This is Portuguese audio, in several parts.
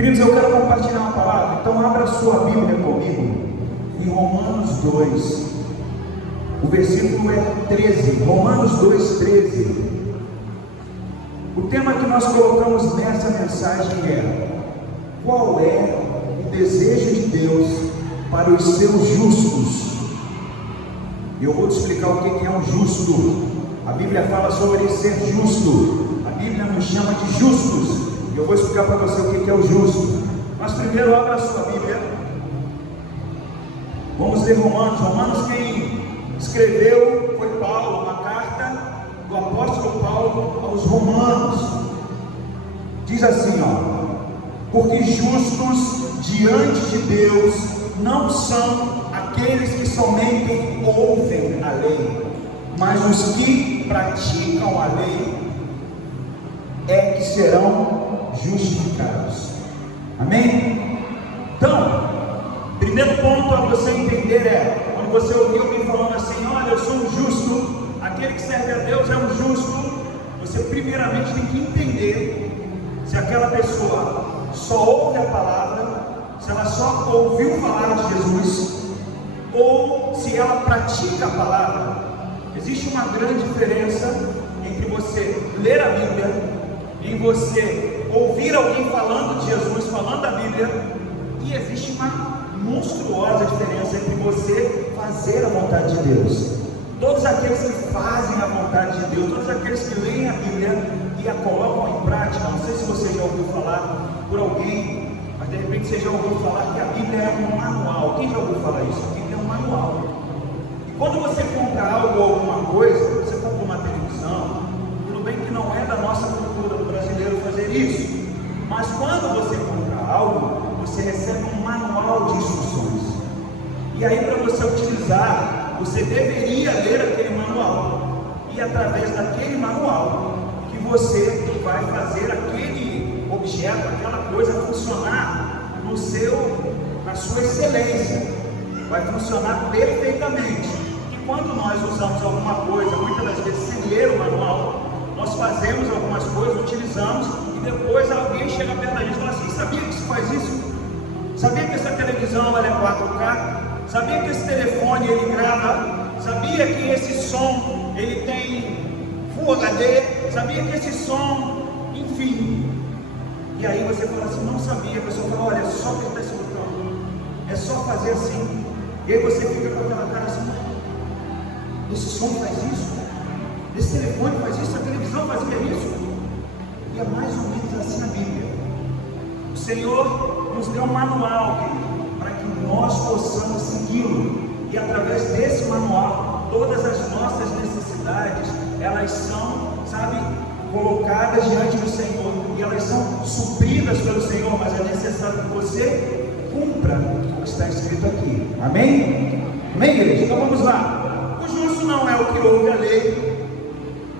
Queridos, eu quero compartilhar uma palavra, então abra sua Bíblia comigo em Romanos 2, o versículo é 13, Romanos 2, 13. O tema que nós colocamos nessa mensagem é: qual é o desejo de Deus para os seus justos? Eu vou te explicar o que é um justo. A Bíblia fala sobre ser justo, a Bíblia nos chama de justos. Eu vou explicar para você o que é o justo. Mas primeiro abra a sua Bíblia. Vamos ler Romanos. Romanos, quem escreveu foi Paulo, uma carta do apóstolo Paulo aos Romanos. Diz assim, porque justos diante de Deus não são aqueles que somente ouvem a lei, mas os que praticam a lei é que serão justificados. Amém? Então, primeiro ponto a você entender é, quando você ouvir alguém falando assim: olha, eu sou um justo, aquele que serve a Deus é um justo, você primeiramente tem que entender se aquela pessoa só ouve a palavra, se ela só ouviu falar de Jesus, ou se ela pratica a palavra. Existe uma grande diferença entre você ler a Bíblia, em você ouvir alguém falando de Jesus, falando da Bíblia, e existe uma monstruosa diferença entre você fazer a vontade de Deus. Todos aqueles que fazem a vontade de Deus, todos aqueles que leem a Bíblia e a colocam em prática, não sei se você já ouviu falar por alguém, mas de repente você já ouviu falar que a Bíblia é um manual. Quem já ouviu falar isso? A Bíblia é um manual. E quando você compra algo ou alguma coisa, você compra uma televisão, tudo bem que não é da nossa cultura do brasileiro fazer isso, mas quando você compra algo, você recebe um manual de instruções, e aí para você utilizar, você deveria ler aquele manual, e através daquele manual, que você vai fazer aquele objeto, aquela coisa funcionar na sua excelência, vai funcionar perfeitamente. E quando nós usamos alguma coisa, muitas das vezes sem ler o manual, nós fazemos algumas coisas, utilizamos, e depois alguém chega perto da gente e fala assim: sabia que isso faz isso? Sabia que essa televisão ela é 4K? Sabia que esse telefone ele grava? Sabia que esse som ele tem Full HD? Sabia que esse som, enfim. E aí você fala assim: não sabia. A pessoa fala: olha, é só apertar esse botão, é só fazer assim. E aí você fica com aquela cara assim: esse som faz isso? Esse telefone faz isso? A televisão fazia isso? E é mais ou menos assim a Bíblia. O Senhor nos deu um manual, querido, para que nós possamos segui-lo. E através desse manual, todas as nossas necessidades, elas são, colocadas diante do Senhor. E elas são supridas pelo Senhor, mas é necessário que você cumpra o que está escrito aqui. Amém? Amém, igreja? Então vamos lá. O justo não é o que ouve a lei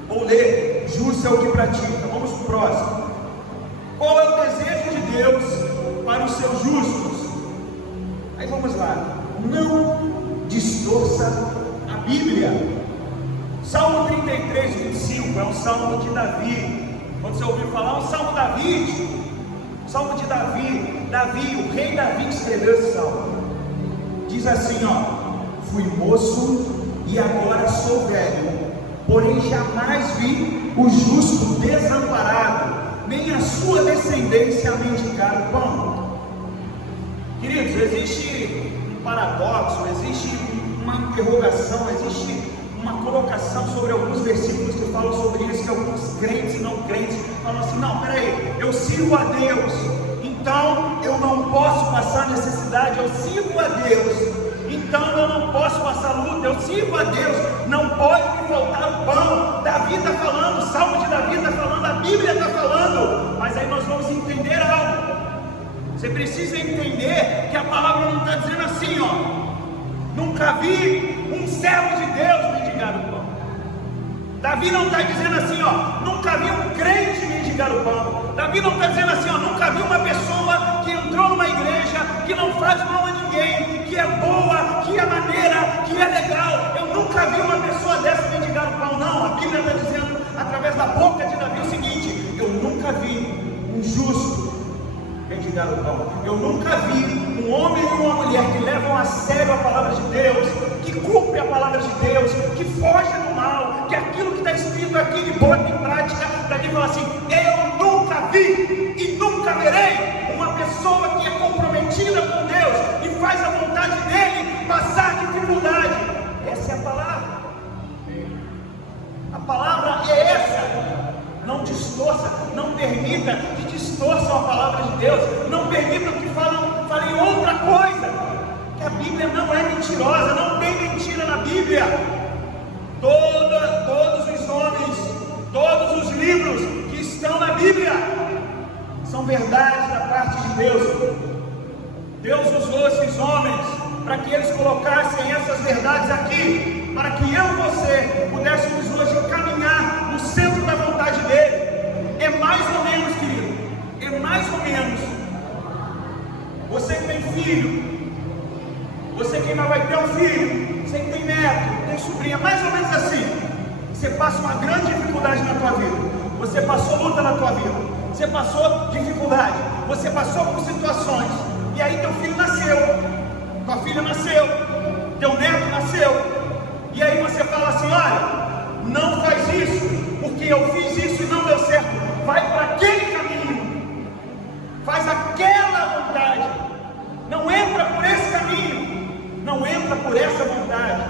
ou lê, justo é o que pratica. Vamos para o próximo. Qual é o desejo de Deus para os seus justos? Aí vamos lá. Não distorça a Bíblia. Salmo 33, 25 é um salmo de Davi. Quando você ouviu falar, um salmo Davi, salmo de Davi. Davi, o rei Davi escreveu esse salmo. Diz assim, fui moço e agora sou velho, porém jamais vi o justo desamparado, nem a sua descendência a mendigar o pão. Queridos, existe um paradoxo, existe uma interrogação, existe uma colocação sobre alguns versículos que falam sobre isso, que alguns crentes e não crentes falam assim: não, peraí, eu sirvo a Deus, então eu não posso passar necessidade. Eu sirvo a Deus, então eu não posso passar luta. Eu sirvo a Deus, não pode me faltar o pão. Davi está falando, o salmo de Davi está falando, a Bíblia está falando. Mas aí nós vamos entender algo. Você precisa entender que a palavra não está dizendo assim, nunca vi um servo de Deus mendigar o pão. Davi não está dizendo assim, nunca vi um crente mendigar o pão. Davi não está dizendo assim, nunca vi uma pessoa que entrou numa igreja, que não faz mal a ninguém, que é boa, que é maneira, que é legal. Eu nunca vi uma pessoa dessa mendigar o pão. Não, a Bíblia está dizendo, através da boca de Davi, o seguinte: eu nunca vi um justo mendigar o pão. Eu nunca vi um homem e uma mulher que levam a sério a palavra de Deus, que cumpre a palavra de Deus, que foge do mal, que aquilo que está escrito aqui ele bota em prática, para quem fala assim: eu nunca vi e nunca verei uma pessoa que é comprometida com Deus e faz a vontade dele passar dificuldade. Essa é a palavra. A palavra é essa. Não distorça, não permita que distorçam a palavra de Deus, não permita que falem outra coisa, que a Bíblia não é mentirosa, não tem mentira na Bíblia. Todos os homens, todos os livros que estão na Bíblia são verdades da parte de Deus. Deus usou esses homens para que eles colocassem essas verdades aqui, para que eu e você pudéssemos hoje caminhar no centro da vontade dele. É mais ou menos, querido, é mais ou menos. Você que tem filho, você que ainda vai ter um filho, você que tem neto, tem sobrinha, mais ou menos assim. Você passa uma grande dificuldade na tua vida, você passou luta na tua vida, você passou dificuldade, você passou por situações, e aí teu filho nasceu, tua filha nasceu, teu neto nasceu, e aí você fala assim: olha, não faz isso, porque eu fiz isso e não deu certo. Vai para aquele caminho, faz aquela vontade, não entra por esse caminho, não entra por essa vontade,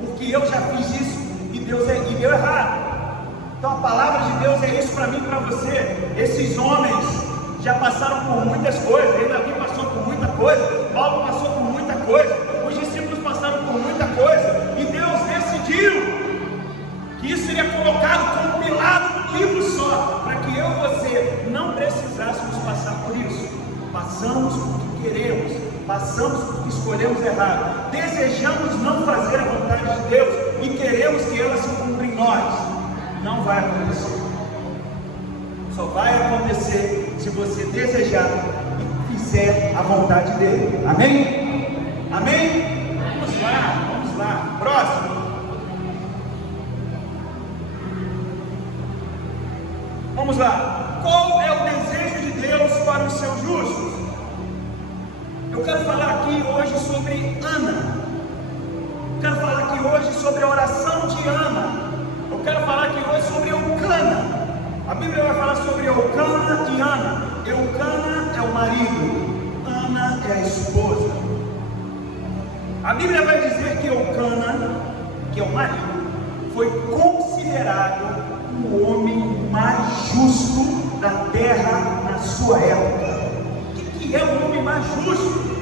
porque eu já fiz isso e deu errado. Então a palavra de Deus é isso para mim e para você. Esses homens já passaram por muitas coisas, Davi passou por muita coisa, Paulo passou por muita coisa, os discípulos passaram por muita coisa, e Deus decidiu que isso seria colocado, compilado num livro só, para que eu e você não precisássemos passar por isso. Passamos porque queremos, passamos porque escolhemos errado, desejamos não fazer a vontade de Deus e queremos que ela se cumpra em nós. Não vai acontecer. Só vai acontecer se você desejar e fizer a vontade dele. Amém? Amém? Vamos lá. Próximo. Vamos lá. Qual é o desejo de Deus para os seus justos? Eu quero falar aqui hoje sobre Ana. Eu quero falar aqui hoje sobre a oração de Ana. Eu quero falar aqui hoje sobre Eucana. A Bíblia vai falar sobre Eucana e Ana. Eucana é o marido, Ana é a esposa. A Bíblia vai dizer que Eucana, que é o marido, foi considerado o homem mais justo da terra na sua época. O que é o homem mais justo?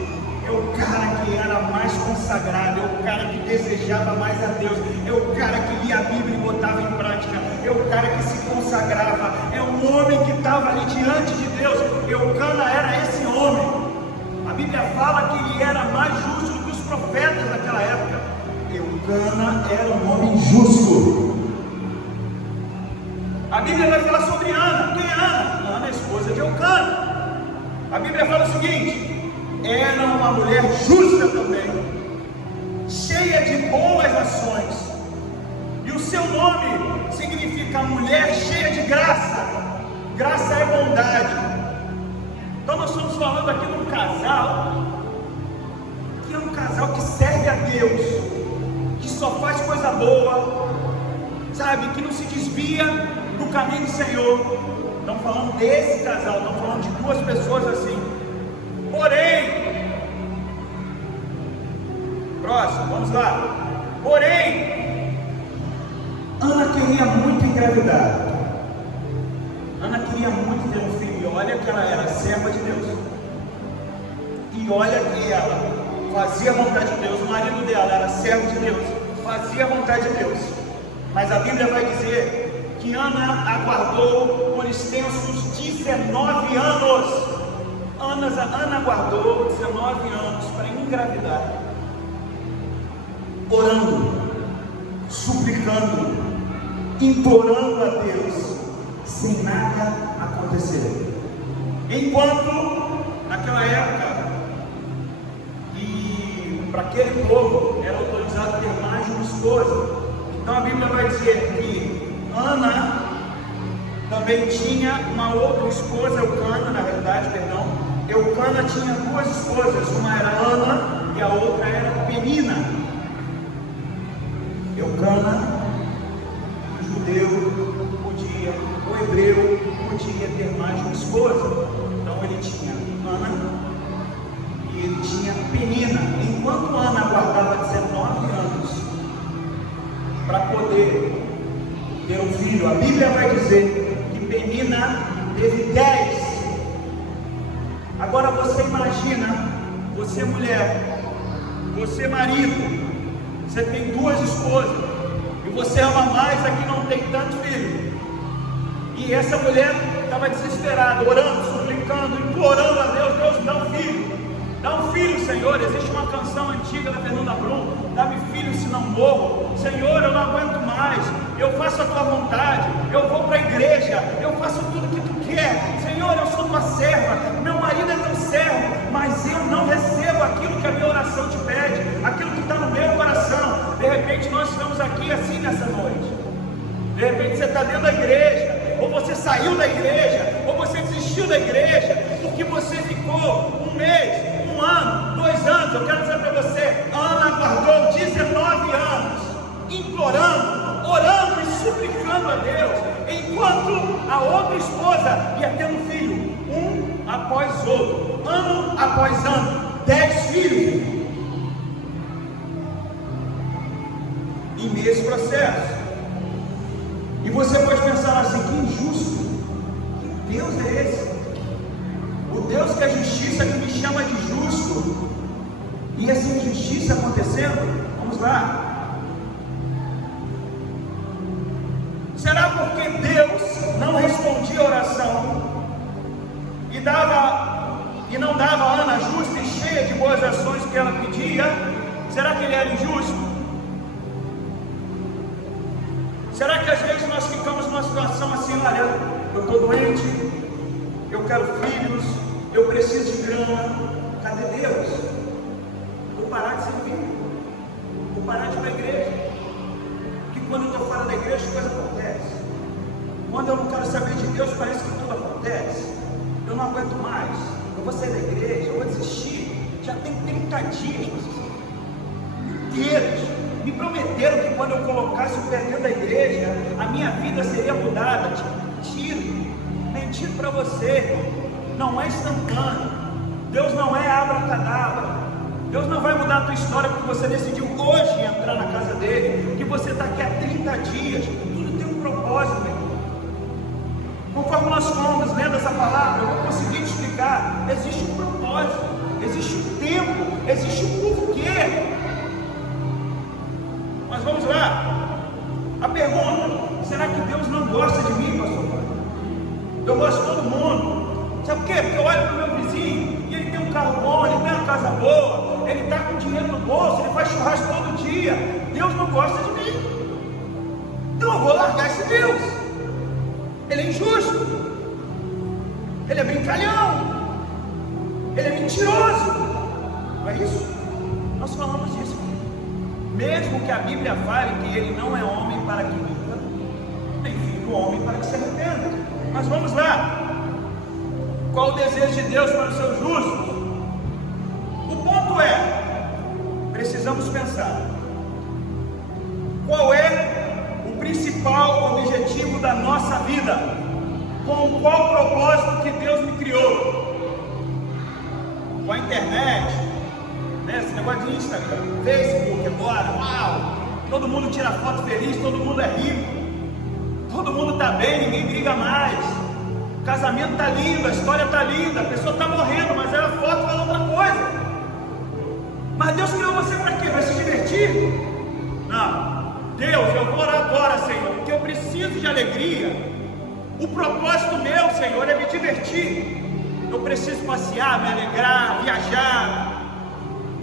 É o cara que era mais consagrado, é o cara que desejava mais a Deus, é o cara que lia a Bíblia e botava em prática, é o cara que se consagrava, é um homem que estava ali diante de Deus. Eucana era esse homem. A Bíblia fala que ele era mais justo do que os profetas daquela época. Eucana era um homem justo. A Bíblia vai falar sobre Ana. Quem é Ana? Ana é a esposa de Eucana. A Bíblia fala o seguinte: era uma mulher justa também, cheia de boas ações, e o seu nome significa mulher cheia de graça. Graça é bondade. Então nós estamos falando aqui de um casal que é um casal que serve a Deus, que só faz coisa boa, sabe, que não se desvia do caminho do Senhor. Estamos falando desse casal, estamos falando de duas pessoas assim. Porém, próximo, vamos lá. Porém, Ana queria muito engravidar. Ana queria muito ter um filho. E olha que ela era serva de Deus. E olha que ela fazia a vontade de Deus. O marido dela era servo de Deus, fazia a vontade de Deus. Mas a Bíblia vai dizer que Ana aguardou por extensos 19 anos. Ana aguardou 19 anos para engravidar, orando, suplicando, implorando a Deus, sem nada acontecer. Enquanto naquela época, e para aquele povo era autorizado ter mais de uma esposa. Então a Bíblia vai dizer que Ana também tinha uma outra esposa, Eucana, na verdade, perdão. Eucana tinha duas esposas, uma era Ana e a outra era Penina. Eucana, o judeu podia, o hebreu podia ter mais de uma esposa. Então ele tinha Ana e ele tinha Penina. Enquanto Ana guardava 19 anos para poder ter um filho, a Bíblia vai dizer que Penina teve 10. Agora você imagina, você mulher, você marido, você tem duas esposas e você ama mais a que não tem tanto filho. E essa mulher estava desesperada, orando, suplicando, implorando a Deus: Deus, dá um filho. Dá um filho, Senhor. Existe uma canção antiga da Fernanda Brum: dá-me filho, senão morro. Senhor, eu não aguento mais. Eu faço a tua vontade. Eu vou para a igreja. Eu faço tudo que tu quer. Senhor, eu sou tua serva. Meu marido é teu servo. Mas eu não recebo aquilo que a minha oração te pede, aquilo que está no meu coração. De repente nós estamos aqui assim nessa noite. De repente você está dentro da igreja, ou você saiu da igreja, ou você desistiu da igreja, porque você ficou um mês, um ano, 2 anos. Eu quero dizer para você, Ana aguardou 19 anos, implorando, orando e suplicando a Deus, enquanto a outra esposa ia tendo filho, um após outro, ano após ano, 10 filhos, em meio processo. E você pode pensar assim: que injusto, que Deus é esse? O Deus que é justiça, que me chama de justo, e essa injustiça acontecendo? Vamos lá. Será porque Deus não respondia a oração e não dava a Ana justa e cheia de boas ações que ela pedia? Será que ele era injusto? Será que às vezes nós ficamos numa situação assim: olha, eu estou doente, eu quero filhos, eu preciso de grana, cadê Deus? Vou parar de servir, vou parar de ir para a igreja, porque quando eu estou fora da igreja as coisas acontecem. Quando eu não quero saber de Deus, parece que tudo acontece. Eu não aguento mais, eu vou sair da igreja, eu vou desistir. Já tem 30 dias inteiros. Me prometeram que quando eu colocasse o pé dentro da igreja, a minha vida seria mudada. Mentira para você. Não é instantâneo. Deus não é abracadabra. Deus não vai mudar a tua história porque você decidiu hoje entrar na casa dele, que você está aqui há 30 dias. Tudo tem um propósito, meu irmão. Conforme nós fomos lendo essa palavra, eu vou conseguir te explicar. Existe um propósito, existe um tempo, existe um porquê. Mas vamos lá. A pergunta: será que Deus não gosta de mim, pastor? Eu gosto de todo mundo. Sabe por quê? Porque eu olho para o meu vizinho e ele tem um carro bom, ele tem uma casa boa, ele está com dinheiro no bolso, ele faz churrasco todo dia. Deus não gosta de mim. Então eu vou largar esse Deus. Ele é injusto. Ele é brincalhão. Ele é mentiroso. Não é isso? Nós falamos disso. Mesmo que a Bíblia fale que ele não é homem para que minta, nem filho do homem para que se arrependa. Mas vamos lá. Qual o desejo de Deus para os seus justos? O ponto é, precisamos pensar: qual é o principal objetivo da nossa vida? Com qual propósito que Deus me criou? Com a internet, esse negócio de Instagram, Facebook agora, uau! Todo mundo tira foto feliz, todo mundo é rico, todo mundo está bem, ninguém briga mais. O casamento está lindo, a história está linda, a pessoa está morrendo, mas a foto fala outra coisa. Mas Deus criou você para quê? Para se divertir? Não. Deus, eu vou orar agora, Senhor, porque eu preciso de alegria. O propósito meu, Senhor, é me divertir. Eu preciso passear, me alegrar, viajar.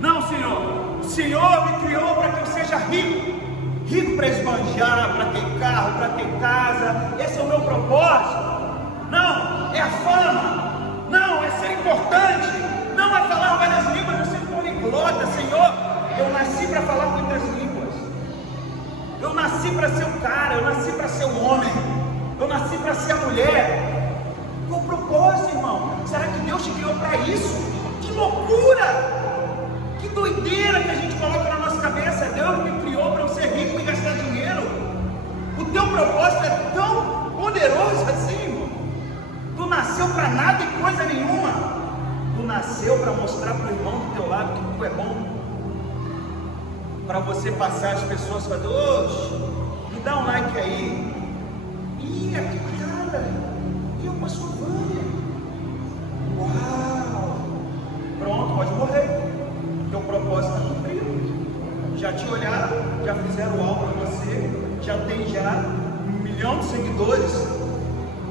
Não, Senhor, o Senhor me criou para que eu seja rico. Rico para esbanjar, para ter carro, para ter casa. Esse é o meu propósito. Não, é a fama. Não, é ser importante. Não é falar várias línguas, é ser poliglota. Senhor, eu nasci para falar muitas línguas. Eu nasci para ser um cara, eu nasci para ser um homem. Eu nasci para ser a mulher. Qual o propósito, irmão? Será que Deus te criou para isso? Que loucura! Que doideira que a gente coloca na nossa cabeça. Deus me criou para eu ser rico e gastar dinheiro. O teu propósito é tão poderoso assim, irmão. Tu nasceu para nada e coisa nenhuma. Tu nasceu para mostrar para o irmão do teu lado que tu é bom. Para você passar as pessoas falando: oxe, me dá um like aí. Ih, aqui cara. E eu pastor Vânia. Uau. Pronto, pode morrer. Teu propósito está cumprido. Já te olharam, já fizeram algo para você, já tem 1 milhão de seguidores,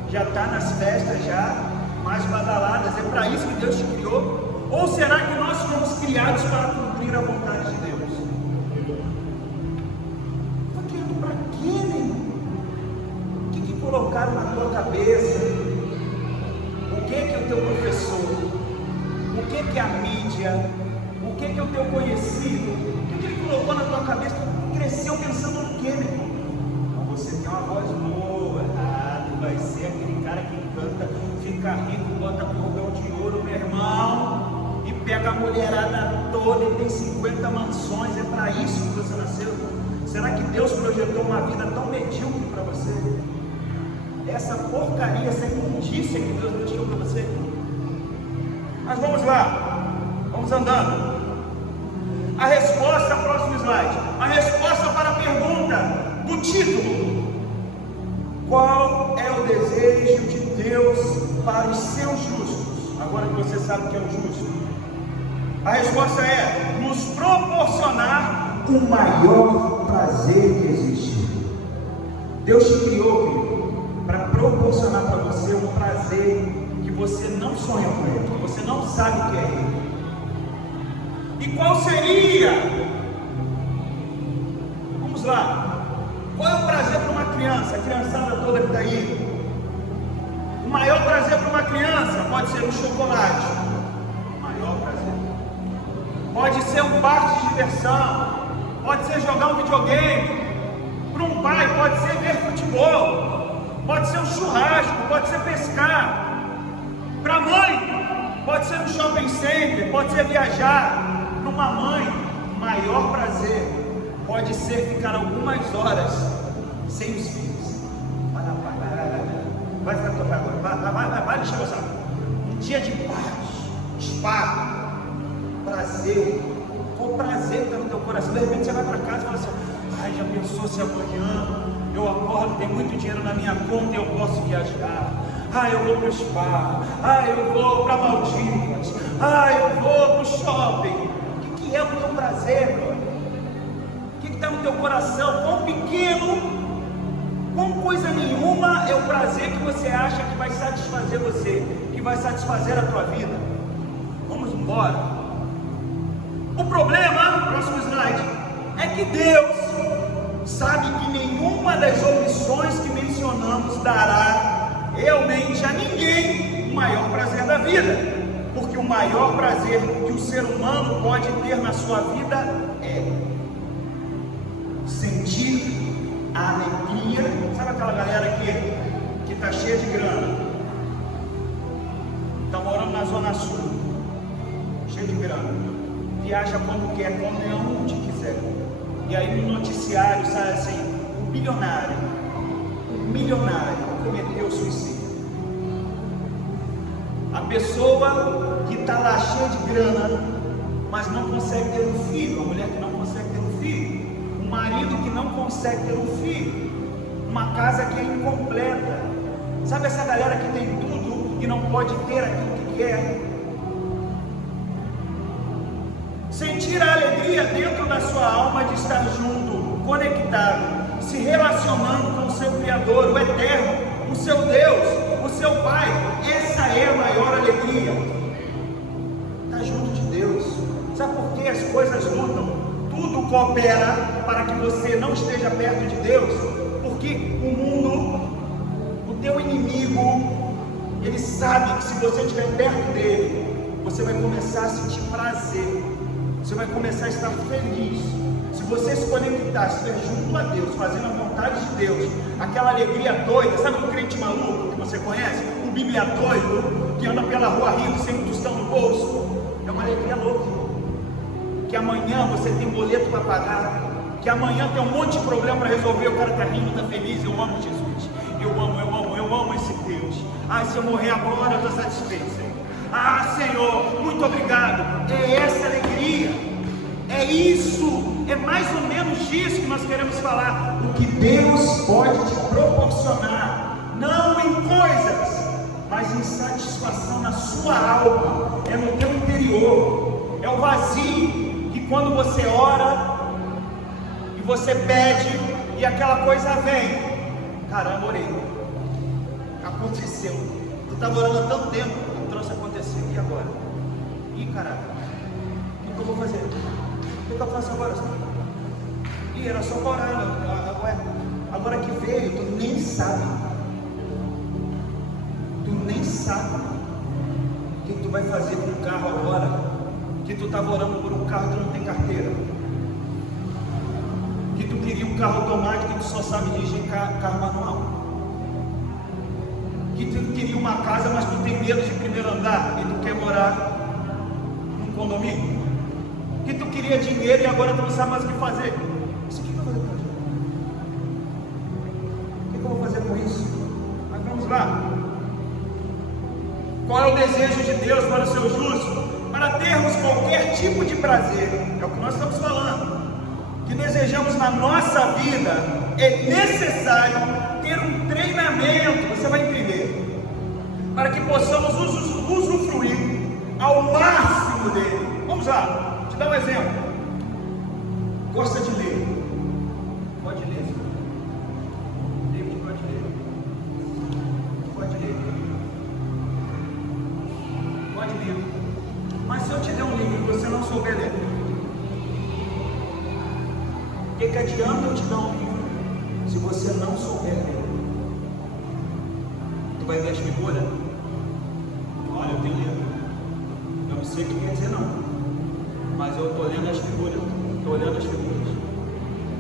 já está nas festas já, mais badaladas. É para isso que Deus te criou? Ou será que nós fomos criados para cumprir a vontade de Deus? Está criado para quê, meu irmão? O que colocaram na tua cabeça? O que é o teu professor? O que é a mídia? O que é o teu conhecido? O que ele colocou na tua cabeça? Tu cresceu pensando no quê, meu irmão? Então você tem uma voz boa, tu vai ser aquele cara que canta, fica rico, bota cordão de ouro, meu irmão, e pega a mulherada toda e tem 50 mansões. É para isso que você nasceu? Será que Deus projetou uma vida tão medíocre para você? Essa porcaria, essa imundícia que Deus deixou para você? Mas vamos lá, vamos andando. A resposta, próximo slide. A resposta para a pergunta do título: qual é o desejo de Deus para os seus justos? Agora que você sabe o que é o justo, a resposta é: nos proporcionar o maior prazer que existe. Deus te criou, querido, para proporcionar para você um prazer que você não sonha com ele, que você não sabe o que é ele. E qual seria? Vamos lá. Qual é o prazer para uma criança? A criançada toda que está aí. O maior prazer para uma criança pode ser um chocolate. O maior prazer. Pode ser um parque de diversão. Pode ser jogar um videogame. Para um pai pode ser ver futebol. Pode ser um churrasco. Pode ser pescar. Para a mãe pode ser um shopping center. Pode ser viajar. Uma mãe, o maior prazer pode ser ficar algumas horas sem os filhos. Vai ficar tocado agora. Vai deixar eu saber. Um dia de paz, spa, prazer. O prazer que está no teu coração. De repente você vai para casa e fala assim: ai, já pensou se amanhã eu acordo, tem muito dinheiro na minha conta e eu posso viajar? Ah, eu vou para o spa. Ah, eu vou para Maldivas. Ah, eu vou para o shopping. O que é o teu prazer, brother? O que está no teu coração? Quão pequeno, quão coisa nenhuma é o prazer que você acha que vai satisfazer você, que vai satisfazer a tua vida? Vamos embora. O problema, próximo slide, é que Deus sabe que nenhuma das opções que mencionamos dará realmente a ninguém o maior prazer da vida. Porque o maior prazer que o ser humano pode ter na sua vida é sentir a alegria. Sabe aquela galera que está cheia de grana, está morando na Zona Sul, cheia de grana, viaja quando quer, quando onde quiser, e aí no noticiário sai assim: o milionário cometeu suicídio. A pessoa que está lá cheia de grana, mas não consegue ter um filho, a mulher que não consegue ter um filho, o marido que não consegue ter um filho, uma casa que é incompleta. Sabe essa galera que tem tudo e não pode ter aquilo que quer? Sentir a alegria dentro da sua alma de estar junto, conectado, se relacionando com o seu Criador, o Eterno, o seu Deus, o seu Pai. Essa é a maior alegria. Estar junto de Deus. Sabe por que as coisas lutam? Tudo coopera para que você não esteja perto de Deus. Porque o mundo, o teu inimigo, ele sabe que se você estiver perto dele, você vai começar a sentir prazer. Você vai começar a estar feliz. Se você se conectar, estiver junto a Deus, fazendo a vontade de Deus, aquela alegria doida, sabe o crente maluco que você conhece? O Bíblia doido, que anda pela rua rindo sem um tostão no bolso. É uma alegria louca. Que amanhã você tem boleto para pagar, que amanhã tem um monte de problema para resolver, o cara está rindo, está feliz. Eu amo Jesus, eu amo esse Deus. Ah, se eu morrer agora eu estou satisfeito, Senhor. Ah, Senhor, muito obrigado. É essa alegria, é isso, é mais ou menos disso que nós queremos falar. O que Deus pode te proporcionar, não em coisas, mas em satisfação na sua alma, é no teu interior, é o vazio, que quando você ora, e você pede, e aquela coisa vem, caramba, orei, aconteceu, tu estava orando há tanto tempo, o troço aconteceu, e agora? Ih, caraca, o que eu vou fazer? O que eu faço agora? Ih, era só para orar, agora que veio, tu nem sabe o que tu vai fazer com o carro agora, que tu estava orando por um carro que não tem carteira, que tu queria um carro automático e tu só sabe dirigir carro manual, que tu queria uma casa, mas tu tem medo de primeiro andar e tu quer morar num condomínio, que tu queria dinheiro e agora tu não sabe mais o que fazer. Isso aqui que eu vou fazer com isso? O que eu vou fazer com isso? Mas vamos lá. Qual é o desejo de Deus para o seu justo? Para termos qualquer tipo de prazer, é o que nós estamos falando, que desejamos na nossa vida. É necessário ter um treinamento, você vai entender, para que possamos usufruir ao máximo dele. Vamos lá, vou te dar um exemplo. Gosta de ler? Pode ler, filho. David pode ler. Pode ler. Pode ler. Mas se eu te der um livro e você não souber ler, o que adianta eu te dar um livro se você não souber ler? Tu vai ler as figuras? Olha, eu tenho livro. Eu não sei o que quer dizer não, mas eu estou lendo as figuras. Estou olhando as figuras.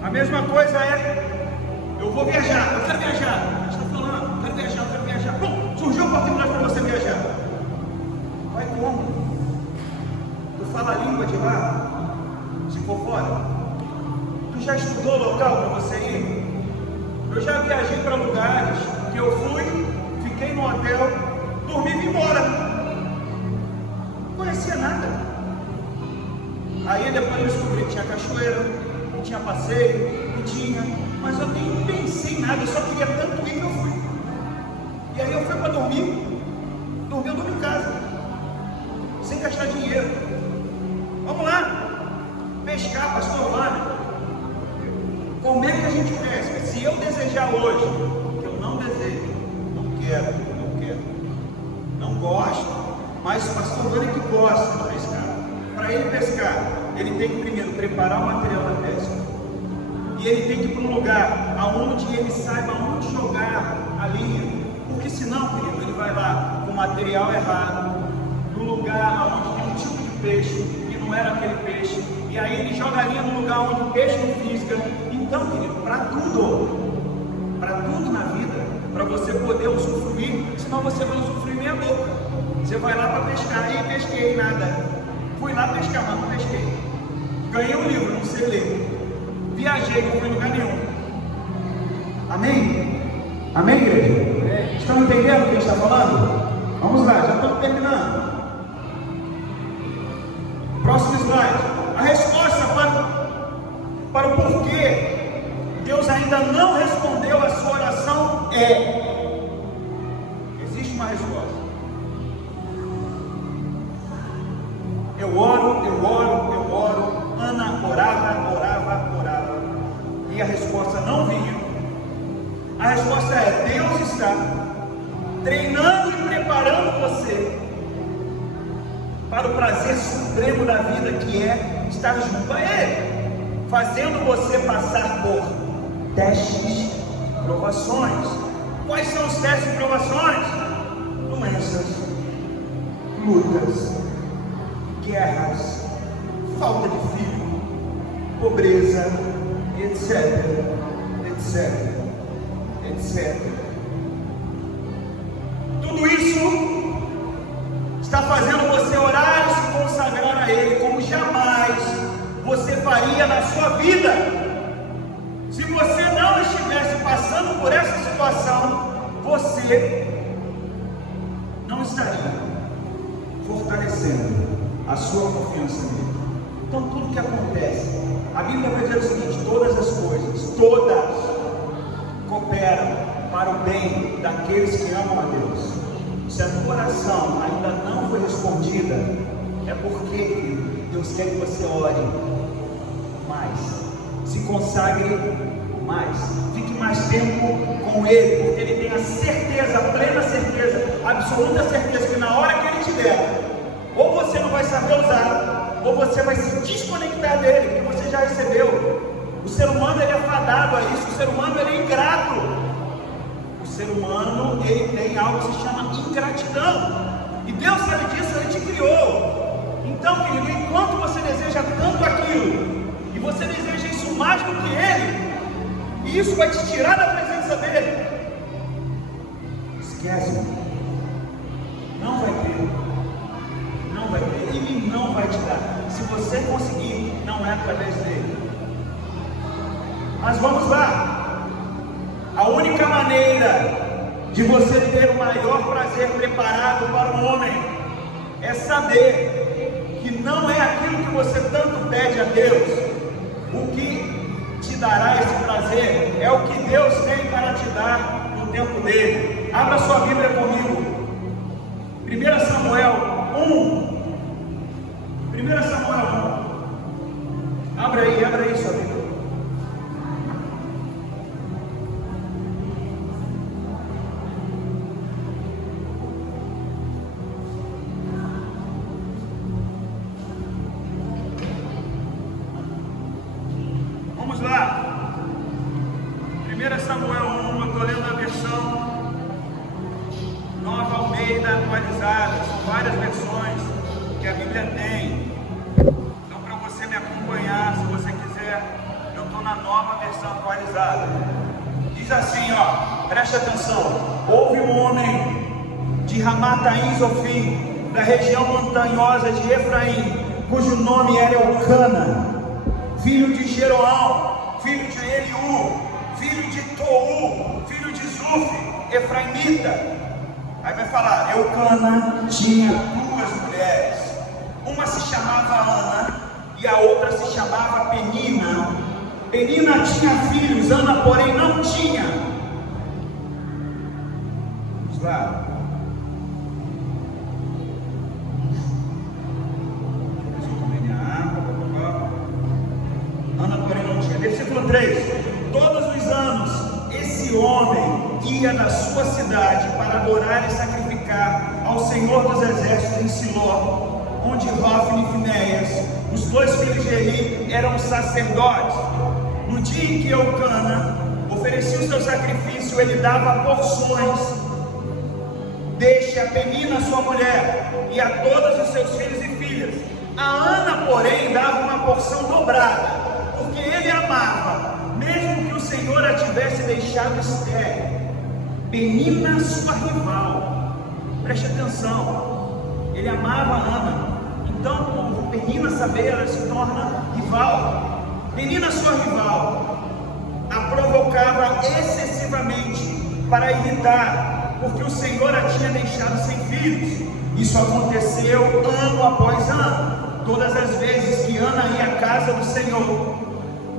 A mesma coisa é, eu vou viajar, eu quero viajar. A gente está falando, eu quero viajar. Bom, surgiu a oportunidade para você viajar. Vai como? Tu fala a língua de lá? Se for fora? Tu já estudou o local para você ir? Eu já viajei para lugares que eu fui, fiquei no hotel, dormi e vim embora. Não conhecia nada. Aí depois eu descobri que tinha cachoeira, que tinha passeio, que tinha, mas eu nem pensei em nada, eu só queria tanto ir que eu fui. E aí eu fui para dormir, eu dormi em casa, sem gastar dinheiro. Vamos lá, pescar, pastor Vânia. Como é que a gente pesca? Se eu desejar hoje, que eu não desejo, não quero, não gosto, mas o pastor Vânia que gosta de pescar. Para ele pescar, ele tem que primeiro preparar o material da pesca, e ele tem que ir para um lugar aonde ele saiba onde jogar a linha, porque senão, querido, ele vai lá com o material errado, no lugar onde tem um tipo de peixe e não era aquele peixe, e aí ele joga a linha no lugar onde o peixe não fisga. Então, querido, para tudo na vida, para você poder usufruir, senão você vai usufruir meia boca. Você vai lá para pescar, e pesquei nada. Fui lá pescar, mas não pesquei. Ganhei um livro, não sei ler. Viajei, não fui em lugar nenhum. Amém? Amém, igreja? Estão entendendo o que a gente está falando? Vamos lá, já estamos terminando. Próximo slide. A resposta para o porquê Deus ainda não respondeu a sua oração é: existe uma resposta. Eu oro. Ana orava, e a resposta não vinha. A resposta é: Deus está treinando e preparando você para o prazer supremo da vida, que é estar junto a Ele, fazendo você passar por testes, provações. Quais são os testes e provações? Doenças, lutas, guerras, falta de filho, pobreza, etc, etc, etc. Tudo isso está fazendo você orar e se consagrar a Ele como jamais você faria na sua vida. Se você não estivesse passando por essa situação, você não estaria fortalecendo a sua confiança nele. Então tudo que acontece, a Bíblia vai dizer o seguinte: todas as coisas, todas cooperam para o bem daqueles que amam a Deus. Se a tua oração ainda não foi respondida, é porque Deus quer que você ore mais, se consagre mais, fique mais tempo com Ele, porque Ele tem a certeza, a plena certeza, a absoluta certeza que na hora que Ele te der, ou você não vai saber usar, ou você vai se desconectar dele, que você já recebeu. O ser humano ele é fadado a isso, o ser humano ele é ingrato. O ser humano ele tem algo que se chama ingratidão. E Deus sabe disso, Ele te criou. Então, querido, enquanto você deseja tanto aquilo, e você deseja isso mais do que Ele, e isso vai te tirar da presença dEle, esquece, não vai ter. Ele não vai te dar. Se você conseguir, não é através dele. Mas vamos lá. A única maneira de você ter o maior prazer preparado para o homem é saber que não é aquilo que você tanto pede a Deus. O que te dará esse prazer é o que Deus tem para te dar no tempo dele. Abra sua Bíblia comigo. 1 Samuel 1. 1 Samuel 1. Abra aí sua Bíblia. Vamos lá. 1 Samuel 1, eu estou lendo a versão Nova Almeida atualizada. São várias versões que a Bíblia tem. Então, para você me acompanhar, se você quiser, eu estou na nova versão atualizada. Diz assim, preste atenção: houve um homem de Ramataim Zofim, da região montanhosa de Efraim, cujo nome era Eucana, filho de Jeroão, filho de Eliú, filho de Tou, filho de Zuf, efraimita. Aí vai falar: Eucana tinha duas mulheres, uma se chamava Ana e a outra se chamava Penina. Penina tinha filhos, Ana porém não tinha. Vamos lá. Ana porém não tinha. Versículo 3: todos os anos esse homem ia da sua cidade para adorar e sacrificar ao Senhor dos Exércitos em Siló, onde Hofni e Finéias, os dois filhos de Eli, eram sacerdotes. No dia em que Eucana oferecia o seu sacrifício, ele dava porções deste a Penina, sua mulher, e a todos os seus filhos e filhas. A Ana, porém, dava uma porção dobrada, porque ele amava, mesmo que o Senhor a tivesse deixado estéril. Penina, sua rival, preste atenção, ele amava a Ana. Então, por Penina saber, ela se torna rival. Penina, sua rival, a provocava excessivamente para irritar, porque o Senhor a tinha deixado sem filhos. Isso aconteceu ano após ano. Todas as vezes que Ana ia à casa do Senhor,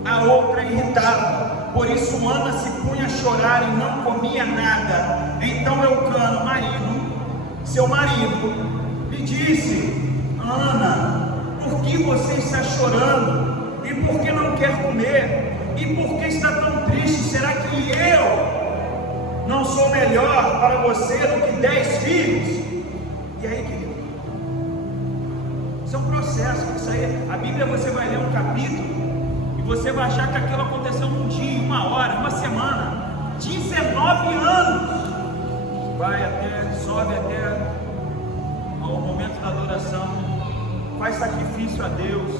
a outra irritava. Por isso Ana se punha a chorar e não comia nada. Então Eucana, seu marido, lhe disse: Ana, por que você está chorando? E por que não quer comer? E por que está tão triste? Será que eu não sou melhor para você do que 10 filhos? E aí, querido, isso é um processo. Isso aí, a Bíblia, você vai ler um capítulo e você vai achar que aquilo aconteceu num dia, uma hora, uma semana. 19 anos. Sobe até ao momento da adoração, faz sacrifício a Deus,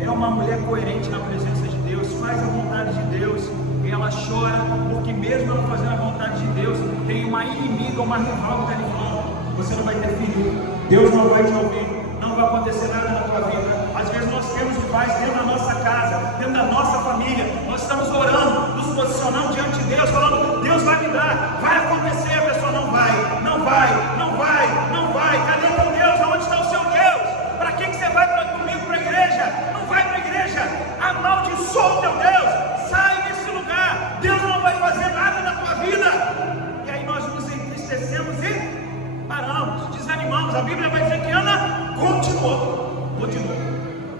é uma mulher coerente na presença de Deus, faz a vontade de Deus, e ela chora, porque mesmo ela fazendo a vontade de Deus, tem uma inimiga, uma rival que está lhe falando: você não vai ter filho, Deus não vai te ouvir, não vai acontecer nada na tua vida. Às vezes nós temos rivais dentro da nossa casa, dentro da nossa família, nós estamos orando, nos posicionando diante de Deus, falando: Deus vai me dar, vai acontecer. A pessoa não vai, não vai, não vai, não vai. Cadê o teu Deus? Aonde está o seu Deus? Para que você vai comigo para a igreja? Não vai para a igreja, amaldiçoa o teu Deus, sai desse lugar, Deus não vai fazer nada na tua vida. E aí nós nos entristecemos e paramos, desanimamos. A Bíblia vai dizer que Ana continuou. Vou de novo,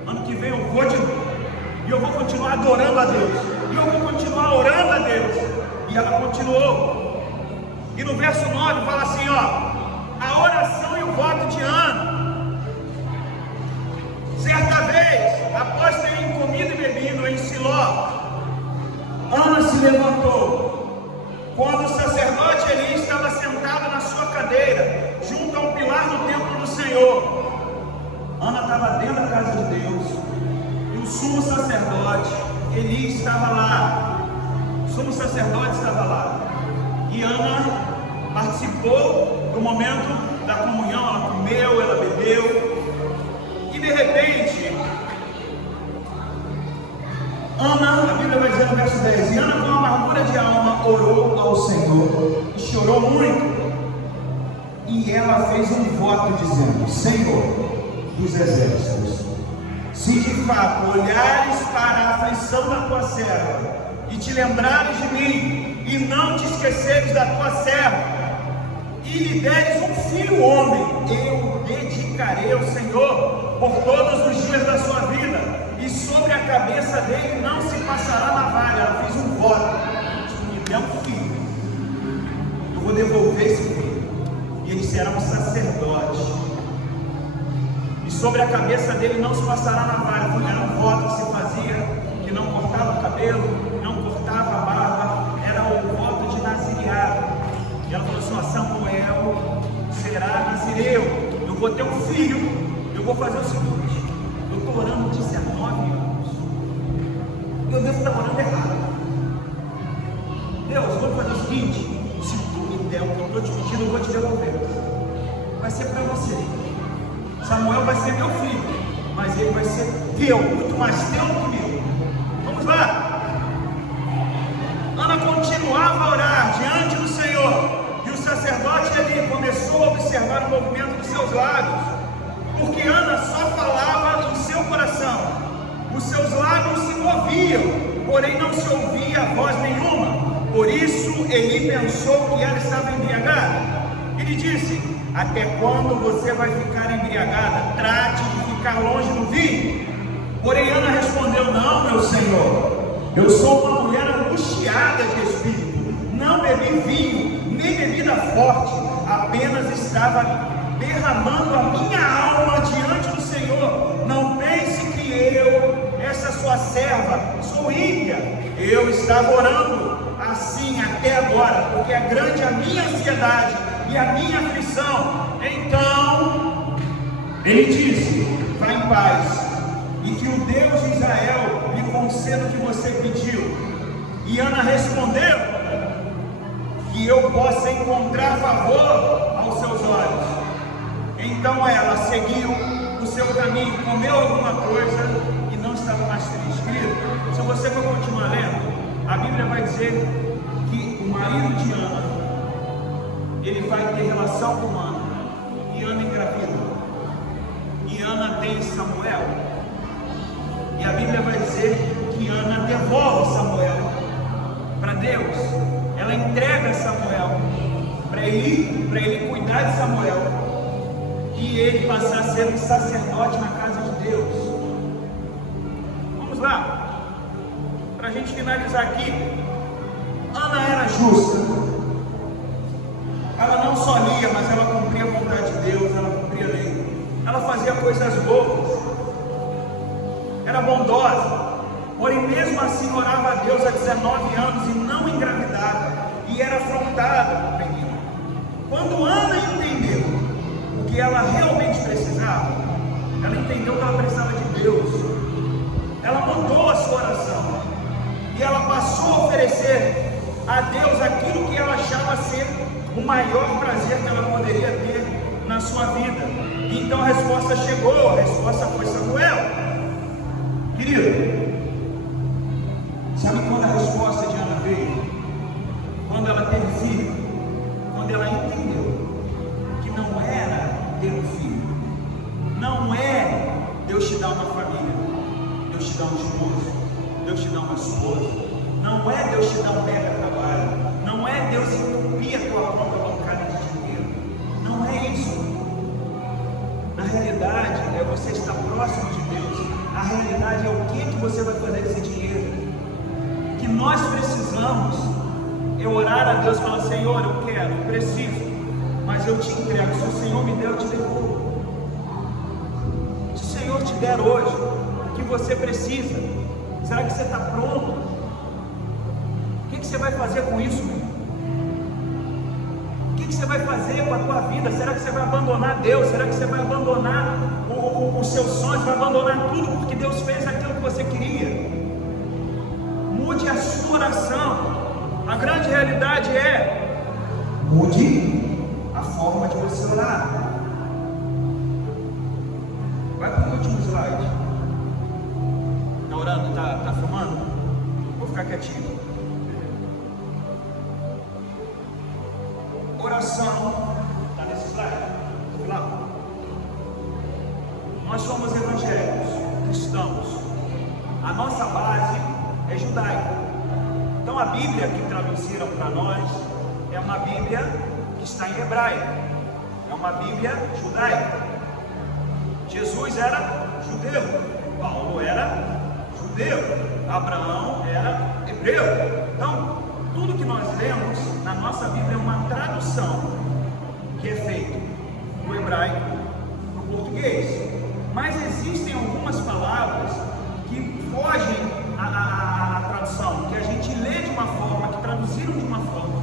ano que vem eu vou de novo, e eu vou continuar adorando a Deus, e eu vou continuar orando a Deus. E ela continuou. E no verso 9 fala assim, ó: a oração e o voto de Ana. Certa vez, após terem comido e bebido em Siló, Ana se levantou, quando o sacerdote Eli estava sentado na sua cadeira, junto ao pilar do templo do Senhor. Ana estava dentro da casa de Deus, e o sumo sacerdote Eli estava lá. O sumo sacerdote estava lá, e Ana participou do momento da comunhão. Ela comeu, ela bebeu, e de repente Ana, a Bíblia vai dizer no verso 10: e Ana, com amargura de alma, orou ao Senhor e chorou muito. E ela fez um voto dizendo: Senhor dos exércitos, se de fato olhares para a aflição da tua serva, e te lembrares de mim, e não te esqueceres da tua serva, e lhe deres um filho homem, eu dedicarei ao Senhor por todos os dias da sua vida, e sobre a cabeça dele não se passará navalha. Ela fez um voto: se me der um filho, eu vou devolver esse filho, e ele será um sacerdote, e sobre a cabeça dele não se passará navalha. Era um voto que se fazia, que não cortava o cabelo, não cortava a barba, era o voto de nazireado. E ela falou assim: ó, Samuel será nazireu, eu vou ter um filho. Eu vou fazer o seguinte: eu estou orando 19 anos, eu devo estar orando errado. Deus, vou fazer o seguinte: se tu me der o que eu estou te pedindo, eu vou te devolver. Vai ser para você. Samuel vai ser meu filho, mas ele vai ser teu, muito mais teu do que meu. Vamos lá. Ana continuava a orar diante do Senhor, e o sacerdote ali começou a observar o movimento dos seus lábios, porque Ana só falava em seu coração, os seus lábios se moviam, porém não se ouvia voz nenhuma. Por isso Eli pensou que ela estava embriagada. Ele disse: até quando você vai ficar embriagada? Trate de ficar longe do vinho. Porém Ana respondeu: não, meu senhor, eu sou uma mulher angustiada de espírito, não bebi vinho, nem bebida forte, apenas estava derramando a minha alma diante do Senhor. Não pense que eu, essa sua serva, sou ímpia. Eu estava orando assim até agora, porque é grande a minha ansiedade e a minha aflição. Então ele disse: vá em paz, e que o Deus de Israel lhe conceda o que você pediu. E Ana respondeu: que eu possa encontrar favor aos seus olhos. Então ela seguiu o seu caminho, comeu alguma coisa e não estava mais triste. Querido, se você for continuar lendo, a Bíblia vai dizer que o marido de Ana, ele vai ter relação com Ana, e Ana engravida, e Ana tem Samuel, e a Bíblia vai dizer que Ana devolve Samuel para Deus. Ela entrega Samuel para ele cuidar de Samuel, e ele passar a ser um sacerdote na casa de Deus. Vamos lá, para a gente finalizar aqui. Ana era justa, ela não só lia, mas ela cumpria a vontade de Deus, ela cumpria a lei, ela fazia coisas boas, era bondosa, porém mesmo assim orava a Deus há 19 anos e não engravidava, e era afrontada. Quando Ana entendeu o que ela realmente precisava, ela entendeu que ela precisava de Deus, ela mudou a sua oração, e ela passou a oferecer a Deus aquilo que ela achava ser o maior prazer que ela poderia ter na sua vida. E então a resposta chegou, a resposta foi Samuel. Querido, sabe quando a resposta de Ana veio? Quando ela teve filho, quando ela entendeu que não era ter um filho, não é Deus te dar uma família, Deus te dá um esposo, Deus te dá uma esposa, não é Deus te dar um mega trabalho, não é Deus entupir a tua conta bancária de dinheiro, não é isso. Na realidade é você estar próximo de Deus. A realidade é o que você vai fazer com esse dinheiro. O que nós precisamos é orar a Deus e falar: Senhor, eu quero, eu preciso, mas eu te entrego. Se o Senhor me der, eu te devolvo. Se o Senhor te der hoje o que você precisa, será que você está pronto? O que você vai fazer com isso, meu? O que você vai fazer com a tua vida? Será que você vai abandonar Deus? Será que você vai abandonar os seus sonhos? Vai abandonar tudo porque Deus fez aquilo que você queria? Mude a sua oração. A grande realidade é: mude a forma de você orar. Vai para o último slide. Está orando? Está filmando? Vou ficar quietinho. Oração, está nesse slide? Lá. Nós somos evangélicos, cristãos. A nossa base é judaica. Então a Bíblia que traduziram para nós é uma Bíblia que está em hebraico, é uma Bíblia judaica. Jesus era judeu, Paulo era judeu, Abraão era hebreu. Então tudo que nós lemos na nossa Bíblia é uma tradução que é feita do hebraico para o português. Mas existem algumas palavras que fogem à tradução, que a gente lê de uma forma, que traduziram de uma forma,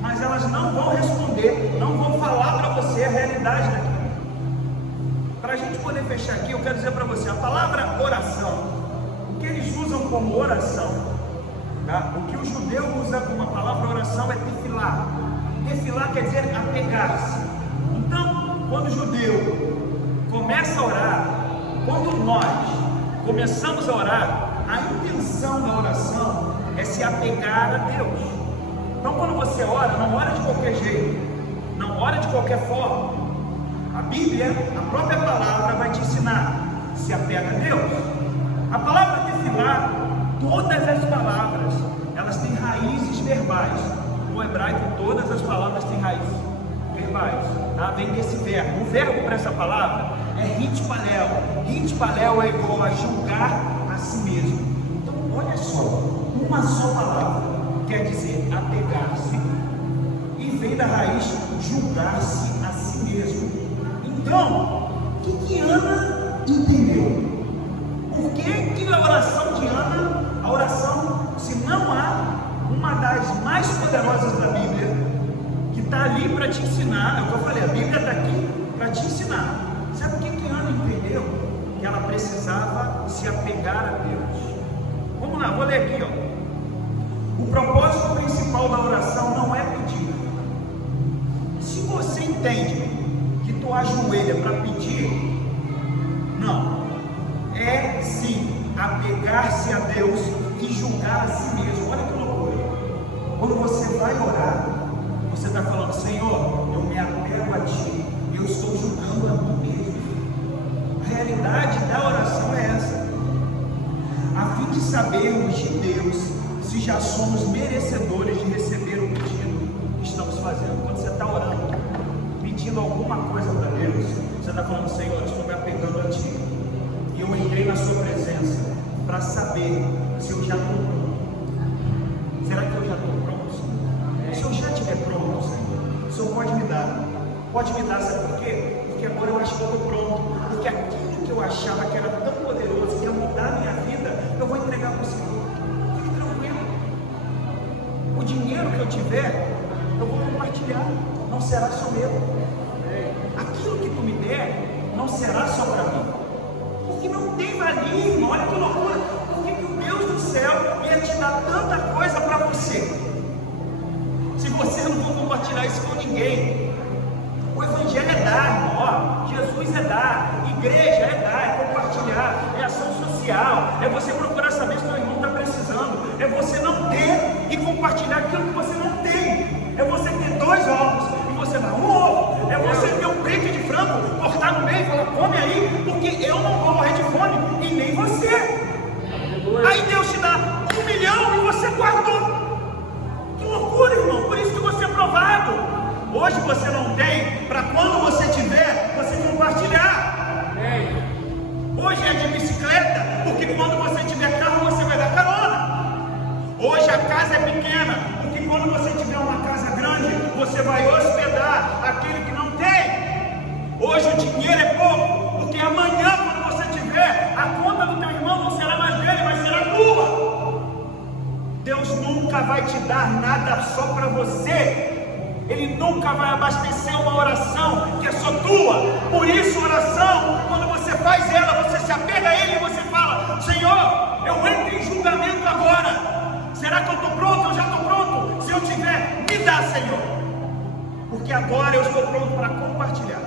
mas elas não vão responder, não vão falar para você a realidade daquilo. Para a gente poder fechar aqui, eu quero dizer para você, a palavra oração, o que eles usam como oração, tá? O que o judeu usa como a palavra oração é tefilá. Tefilá quer dizer apegar-se. Então, quando o judeu começa a orar, quando nós começamos a orar, a intenção da oração é se apegar a Deus. Então quando você ora, não ora de qualquer jeito, não ora de qualquer forma. A Bíblia, a própria palavra vai te ensinar: se apega a Deus. A palavra tefilá, todas as palavras, elas têm raízes verbais. No hebraico todas as palavras têm raízes verbais, tá? Vem desse verbo. O verbo para essa palavra é hitpalel. Hitpalel é igual a julgar a si mesmo. Então olha só, uma só palavra quer dizer apegar-se e vem da raiz julgar-se a si mesmo. Então, o que Ana entendeu? Por que a oração de Ana, a oração, se não há uma das mais poderosas da Bíblia, que está ali para te ensinar, é o que eu falei, a Bíblia está aqui para te ensinar. Sabe o que Ana entendeu? Que ela precisava se apegar a Deus. Vamos lá, vou ler aqui, ó. O propósito principal da oração não é pedir. Se você entende que tu ajoelha para pedir, não. É sim apegar-se a Deus e julgar a si mesmo. Olha que loucura. Quando você vai orar, você está falando: Senhor, eu me apego a Ti, eu estou julgando a mim mesmo. A realidade da oração é essa. A fim de sabermos de Deus se já somos merecedores de receber o pedido que estamos fazendo. Quando você está orando, pedindo alguma coisa para Deus, você está falando: Senhor, eu estou me apegando a Ti, e eu entrei na Sua presença para saber se eu já estou pronto. Será que eu já estou pronto, Senhor? Se eu já estiver pronto, Senhor, o Senhor pode me dar. Pode me dar, sabe por quê? Porque agora eu acho que eu estou pronto. Porque aquilo que eu achava que era tão poderoso, que ia mudar a minha vida, eu vou entregar para o Senhor. Fique tranquilo. O dinheiro que eu tiver, eu vou compartilhar. Não será só meu. Aquilo que tu me der, não será só para mim. Porque não tem valia, irmão. Olha que loucura. compartilhar isso com ninguém. O Evangelho é dar, irmão. Ó, Jesus é dar, igreja é dar, é compartilhar, é ação social, é você procurar saber se o irmão está precisando, é você não ter e compartilhar aquilo que você não tem, é você ter 2 ovos e você dar um ovo, é você ter um peito de frango, cortar no meio e falar, come aí, porque eu não vou morrer de fome e nem você. Aí Deus te dá 1 milhão e você guardou. Que loucura, irmão, por isso que você é provado. Hoje você não tem, para quando você tiver, você compartilhar. Hoje é de bicicleta, porque quando você tiver carro, você vai dar carona. Hoje a casa é pequena, porque quando você tiver uma casa grande, você vai hospedar aquele que não tem. Hoje o dinheiro é pouco, porque amanhã, quando você tiver, a conta do teu irmão não será mais dele, mas será tua. Deus nunca vai te dar nada só para você. Ele nunca vai abastecer uma oração que é só tua. Por isso, oração, quando você faz ela, você se apega a Ele e você fala, Senhor, eu entro em julgamento agora. Será que eu estou pronto? Eu já estou pronto. Se eu tiver, me dá, Senhor. Porque agora eu estou pronto para compartilhar.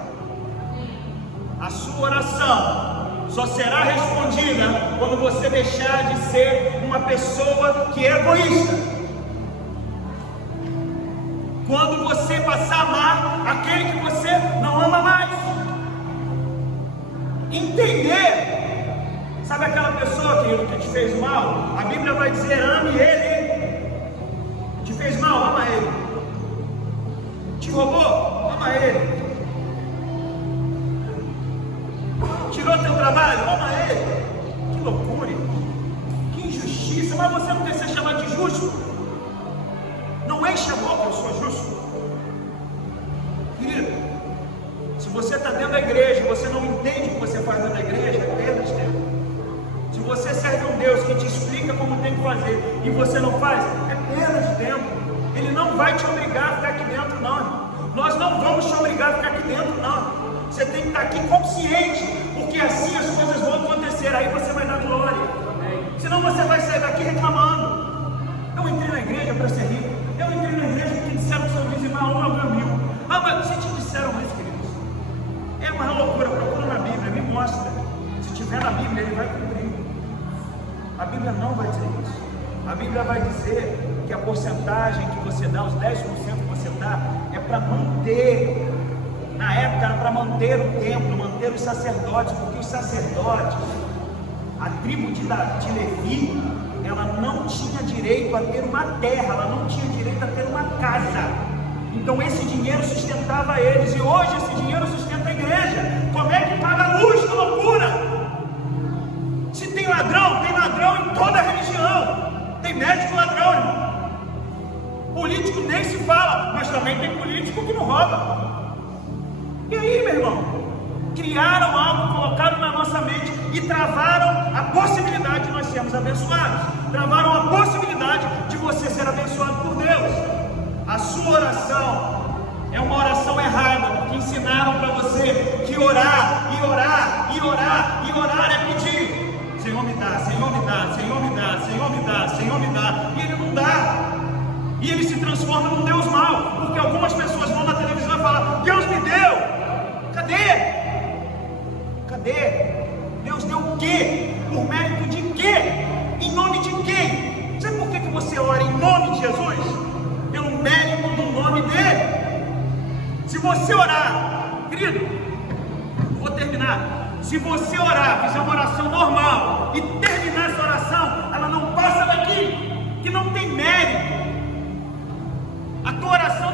A sua oração só será respondida quando você deixar de ser uma pessoa que é egoísta. Quando você passar a amar aquele que você não ama mais. Entender. Sabe aquela pessoa que te fez mal? A Bíblia vai dizer, ame ele. Te fez mal, ama ele. Te roubou, ama ele. Tirou teu trabalho, ama ele. Que loucura, que injustiça. Mas você não quer ser chamado de justo? Não enche a boca, eu sou justo. Querido, se você está dentro da igreja, você não entende o que você faz dentro da igreja, é perda de tempo. Se você serve um Deus que te explica como tem que fazer e você não faz, é perda de tempo. Ele não vai te obrigar a ficar aqui dentro, não, irmão. Nós não vamos te obrigar a ficar aqui dentro, não. Você tem que estar aqui consciente, porque assim as coisas vão acontecer, aí você vai dar glória. Senão você vai sair daqui reclamando. Eu entrei na igreja para ser rico. Eu entrei na igreja que disseram que se eu dizimar 1.000. Ah, mas se te disseram isso, queridos, é uma loucura. Procura na Bíblia, me mostra. Se tiver na Bíblia, ele vai cumprir. A Bíblia não vai dizer isso. A Bíblia vai dizer que a porcentagem que você dá, os 10% que você dá, é para manter. Na época era para manter o templo, manter os sacerdotes, porque os sacerdotes, a tribo de Levi, ela não tinha direito a ter uma terra, ela não tinha direito a ter uma casa. Então esse dinheiro sustentava eles, e hoje esse dinheiro sustenta a igreja. Como é que paga a luz? Que loucura! Se tem ladrão em toda a religião. Tem médico ladrão, irmão. Político nem se fala, mas também tem político que não rouba. E aí, meu irmão? Criaram algo, colocaram na nossa mente e travaram a possibilidade de nós sermos abençoados. Travaram a possibilidade de você ser abençoado por Deus. A sua oração é uma oração errada, porque ensinaram para você que orar é pedir. Senhor me dá, Senhor me dá, Senhor me dá, Senhor me dá, Senhor me dá. E Ele não dá. E Ele se transforma num Deus mau, porque algumas pessoas vão na televisão e falam, Deus me deu. Cadê? Deus deu o quê? Por mérito de quê? Em nome de quem? Sabe por que você ora em nome de Jesus? Pelo mérito do nome dele. Se você orar, querido, vou terminar. Se você orar, fizer uma oração normal e terminar essa oração, ela não passa daqui, que não tem mérito. A tua oração,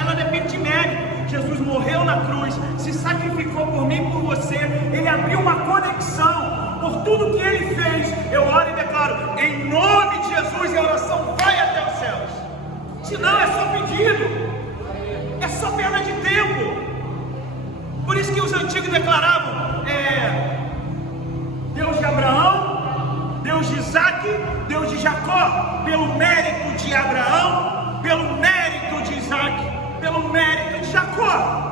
ela depende de mérito. Jesus morreu na cruz, se sacrificou por mim e por você. Ele abriu uma conexão por tudo que Ele fez. Eu oro e declaro, em nome de Jesus, e a oração vai até os céus. Senão é só pedido, é só perda de tempo. Por isso que os antigos declaravam, Deus de Abraão, Deus de Isaac, Deus de Jacó. Pelo mérito de Abraão, pelo mérito de Isaac, pelo mérito de Jacó.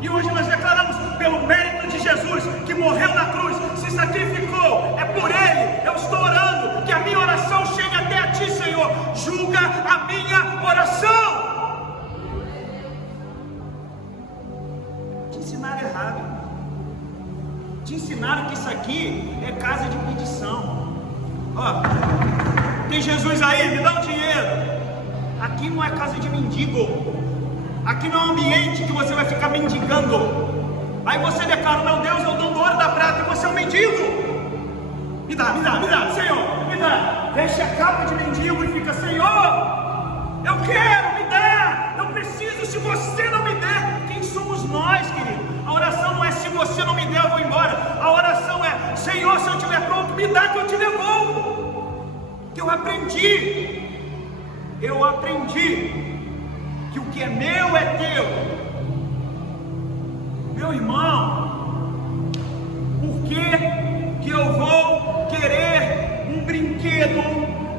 E hoje nós declaramos, pelo mérito de Jesus, que morreu na cruz, se sacrificou, é por Ele. Eu estou orando, que a minha oração chegue até a Ti, Senhor. Julga a minha oração. Te ensinaram que isso aqui é casa de perdição. Ó, tem Jesus aí, me dá um dinheiro. Aqui não é casa de mendigo. Aqui não é um ambiente que você vai ficar mendigando. Aí você declara: meu Deus, eu dou do ouro e da prata, e você é um mendigo. Me dá, Senhor, me dá. Veste a capa de mendigo e fica: Senhor, eu quero, me dá. Eu preciso, se você não me der. Quem somos nós, querido? A oração não é: se você não me der, eu vou embora. A oração é: Senhor, se eu estiver pronto, me dá que eu te devolvo. Que eu aprendi que o que é meu é teu. Meu irmão, por que eu vou querer um brinquedo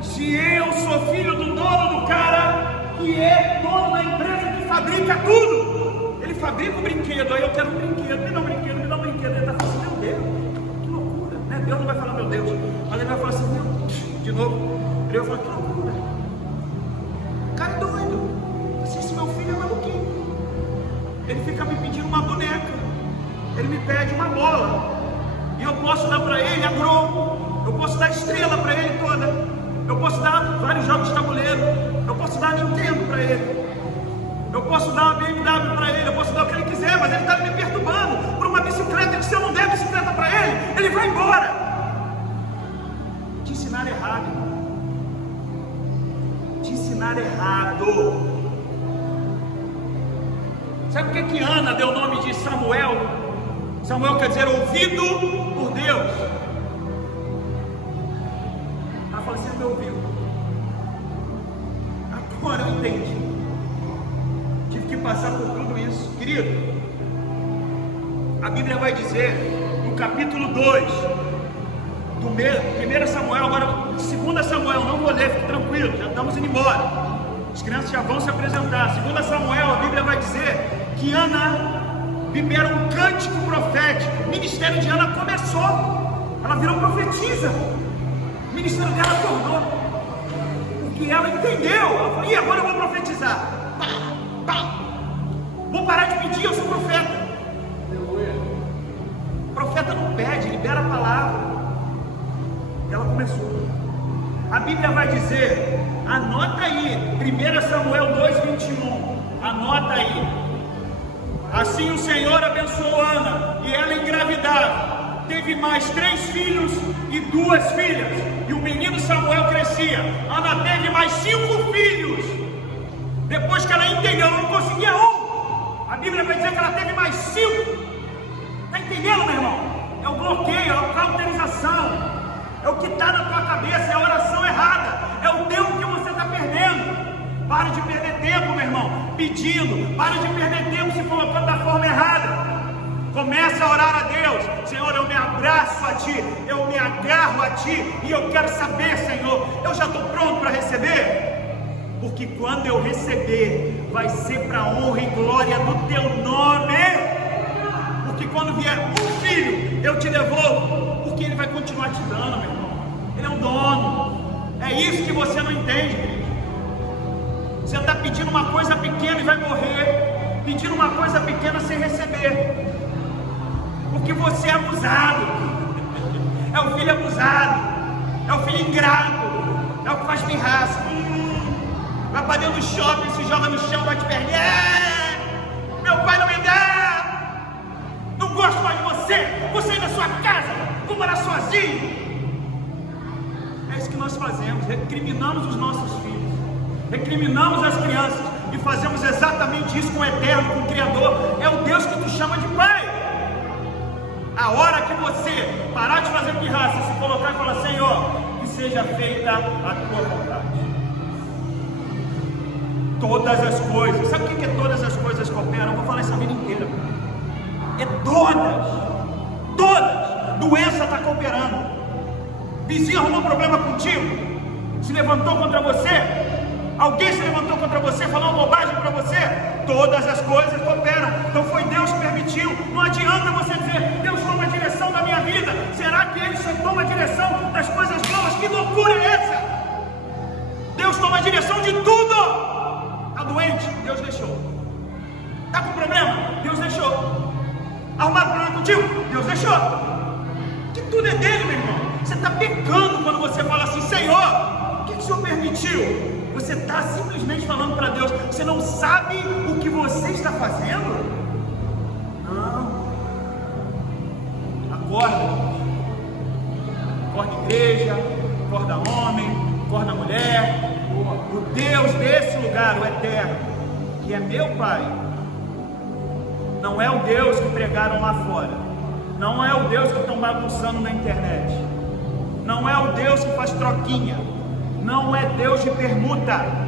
se eu sou filho do dono do cara que é dono da empresa que fabrica tudo? Ele fabrica o brinquedo, aí eu quero um brinquedo, me dá um brinquedo, me dá um brinquedo. Ele está falando assim: meu Deus, que loucura, né? Deus não vai falar meu Deus, mas ele vai falar assim: meu Deus, de novo. Ele vai falar: que loucura, o cara é doido. Esse meu filho é maluquinho. Ele fica me pedindo uma boneca, ele me pede uma bola, e eu posso dar para ele a Grow, eu posso dar estrela para ele toda, eu posso dar vários jogos de tabuleiro, eu posso dar a Nintendo para ele, eu posso dar uma BMW para ele, eu posso dar o que ele quiser, mas ele está me perturbando por uma bicicleta que, se eu não der a bicicleta para ele vai embora. Te ensinar errado, te ensinar errado. Sabe por que Ana deu o nome de Samuel? Samuel quer dizer ouvido por Deus. Ela fala assim: meu ouvido. Agora eu entendi. Tive que passar por tudo isso. Querido, a Bíblia vai dizer no capítulo 2 do 1 Samuel, agora 2 Samuel, não vou ler, fique tranquilo, já estamos indo embora. As crianças já vão se apresentar. 2 Samuel, a Bíblia vai dizer que Ana libera um cântico profético. O ministério de Ana começou. Ela virou profetisa. O ministério dela tornou. Porque ela entendeu. Ela falou: e agora eu vou profetizar. Vou parar de pedir, eu sou profeta. O profeta não pede, libera a palavra. Ela começou. A Bíblia vai dizer, anota aí, 1 Samuel 2:21. Anota aí. Assim o Senhor abençoou Ana, e ela engravidava, teve mais 3 filhos e 2 filhas, e o menino Samuel crescia. Ana teve mais 5 filhos. Depois que ela entendeu, ela não conseguia um. A Bíblia vai dizer que ela teve mais 5. Está entendendo, meu irmão? É o bloqueio, é a cauterização, é o que está na tua cabeça, é a oração errada, é o tempo que você está perdendo. Para de perder tempo, meu irmão, pedindo. Para de perder tempo se colocando da forma errada. Começa a orar a Deus. Senhor, eu me abraço a Ti, eu me agarro a Ti, e eu quero saber, Senhor, eu já estou pronto para receber? Porque quando eu receber, vai ser para a honra e glória do Teu nome. Porque quando vier um filho, eu te devolvo, porque Ele vai continuar te dando, meu irmão. Ele é um dono. É isso que você não entende, querido. Você está pedindo uma coisa pequena e vai morrer, pedindo uma coisa pequena sem receber, porque você é abusado. É o filho abusado, é o filho ingrato, é o que faz pirraça. Vai para dentro do shopping, se joga no chão, bate perna. Meu pai não me dá, não gosto mais de você, você ir na sua casa, vou morar sozinho. É isso que nós fazemos, recriminamos os nossos filhos, recriminamos as crianças e fazemos exatamente isso com o Eterno, com o Criador. É o Deus que tu chama de Pai. A hora que você parar de fazer pirraça, se colocar e falar: Senhor, que seja feita a tua vontade. Todas as coisas, sabe o que é todas as coisas cooperam? Eu vou falar essa vida inteira. É todas. Doença está cooperando. Vizinho arrumou problema contigo, se levantou contra você. Alguém se levantou contra você, falou uma bobagem para você. Todas as coisas cooperam. Então foi Deus que permitiu. Não adianta você dizer: Deus toma a direção da minha vida. Será que Ele só toma a direção das coisas boas? Que loucura é essa? Deus toma a direção de tudo. Está doente? Deus deixou. Está com problema? Deus deixou. Arrumar problema contigo? Deus deixou. tudo é dele, meu irmão. Você está pecando quando você fala assim: Senhor, o que o Senhor permitiu? Você está simplesmente falando para Deus: você não sabe o que você está fazendo? Não. Acorda. Acorda igreja, acorda homem, acorda mulher. O Deus desse lugar, o eterno, que é meu Pai, não é o Deus que pregaram lá fora, não é o Deus que estão bagunçando na internet, não é o Deus que faz troquinha, não é Deus de permuta.